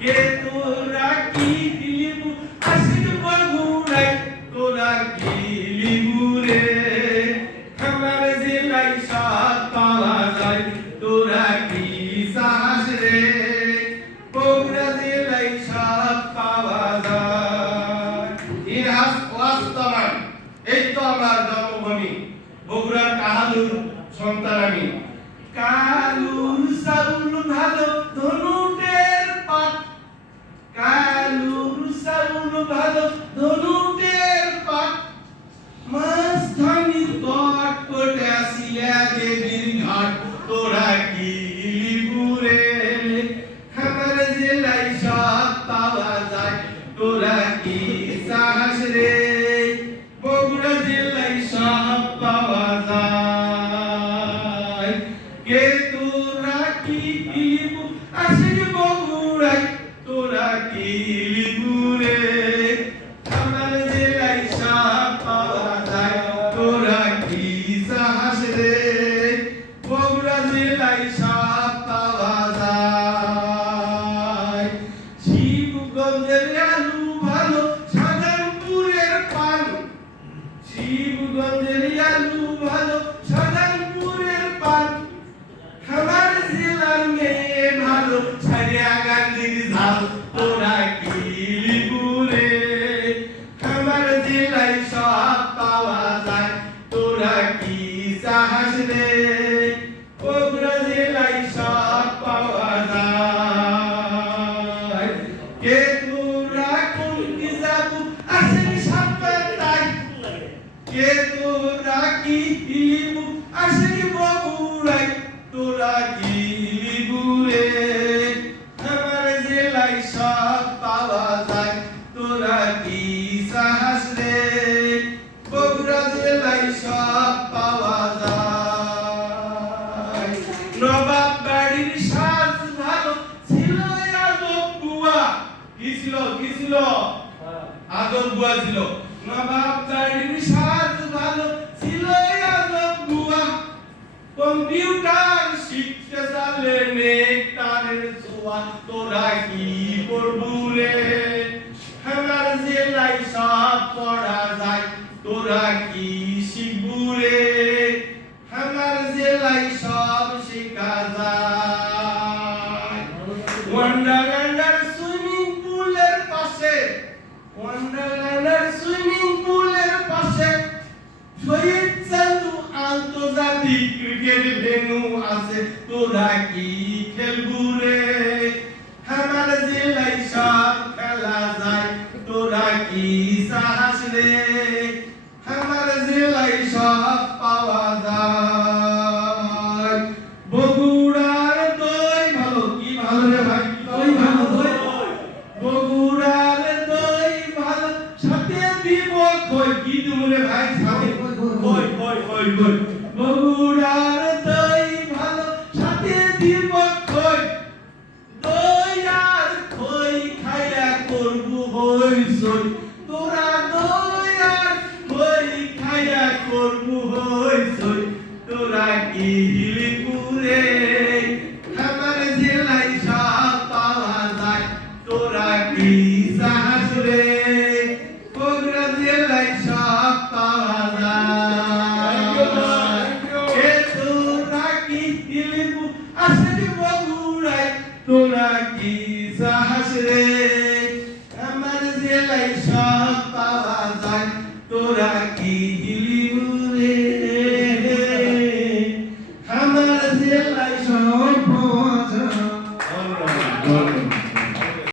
কে তোরা কি লিবু আশিক বগুড়াই তোরা কি লিবু রে? আমার জেলাই তোরা কি সাহস রে? বগুড়া জেলাই সাত পাওয়া যায়। এই তো আমার জন্মভূমি, বগুড়ার কাহালুর সন্তান আমি। কালুর সাউল ভালো ধনুটের তোরা কি শিবগঞ্জের আলু ভালো পান খাবার জেলার মেয়ে ভালো গান্ধীর তোরা খাবার জেলায় সব পাওয়া যায় তোরা কি সাহস রে জেলায় সব পাওয়া যায় কে তোরা কি লিবু আসেনি বগুড়াই তোরা কি লিবু রে আমার জেলাই সব পাওয়া যায় তোরা কি সাহস রে? বগুড়া জেলাই সব পাওয়া যায়। নবাব বাড়ির সাজ ভালো ছিল আজব বুয়া। কি ছিল কি ছিল? আদর বুয়া ছিল। নবাব বাড়ির সাজ ভালো কম্পিউটার শিখতে চালে নেকটারের ছোয়া তোরা কি জেলাই সব পড়া যায় তোরা কি জেলাই সব শেখা যায়। ওয়ান্ডারল্যান্ডের সুইমিং পুলের পাশে ওয়ান্ডারল্যান্ডের সুইমিং পুলের পাশে শহীদ চালু ক্রিকেট ভেন্যু আছে তোরা কি খেলবু রে? আমার জেলায় সব খেলা যায় তোরা কি সাহস রে? আমার জেলায় সব পাওয়া যায়। বগুড়ার দই ভালো কি ভালো রে ভাই? দই ভালো দই। বগুড়ার দই ভালো সাথে দিব কই কি তুমি ভাই? সাথে কই কই কই কই বগুড়ার দই ভালো, সাথে কই দই আর কই খাইয়া করবু হই সই তোরা দই আর কই খাইয়া করবু হই সই তোরা কি রে আমার জেলায় সব